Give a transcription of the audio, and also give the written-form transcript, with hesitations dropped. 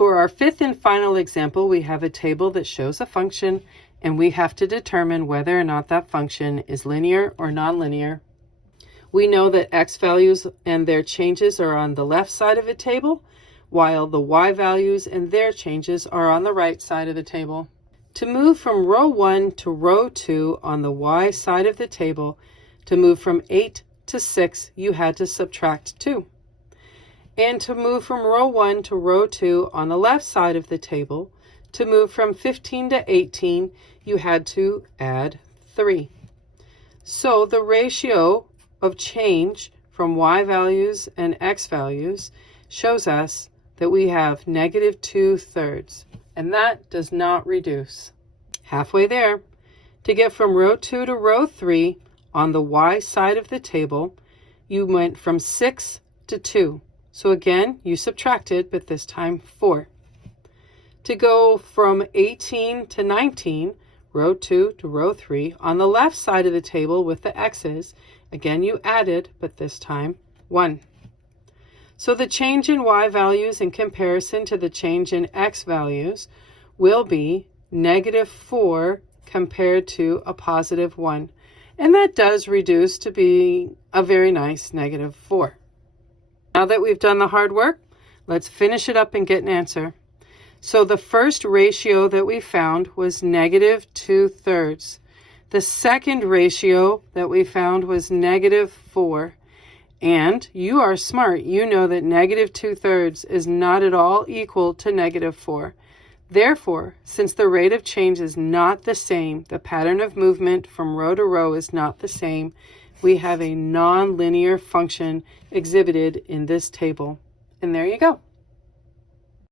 For our fifth and final example, we have a table that shows a function, and we have to determine whether or not that function is linear or nonlinear. We know that x values and their changes are on the left side of the table, while the y values and their changes are on the right side of the table. To move from row 1 to row 2 on the y side of the table, to move from 8 to 6, you had to subtract 2. And to move from row 1 to row 2 on the left side of the table, to move from 15 to 18, you had to add 3. So the ratio of change from y values and x values shows us that we have negative 2/3, and that does not reduce. Halfway there. To get from row 2 to row 3 on the y side of the table, you went from 6 to 2. So again, you subtracted, but this time 4. To go from 18 to 19, row 2 to row 3, on the left side of the table with the x's, again you added, but this time 1. So the change in y values in comparison to the change in x values will be negative 4 compared to a positive 1. And that does reduce to be a very nice negative 4. Now that we've done the hard work, let's finish it up and get an answer. So the first ratio that we found was negative 2/3. The second ratio that we found was negative 4. And you are smart. You know that negative 2/3 is not at all equal to negative 4. Therefore, since the rate of change is not the same, the pattern of movement from row to row is not the same, we have a nonlinear function exhibited in this table. And there you go.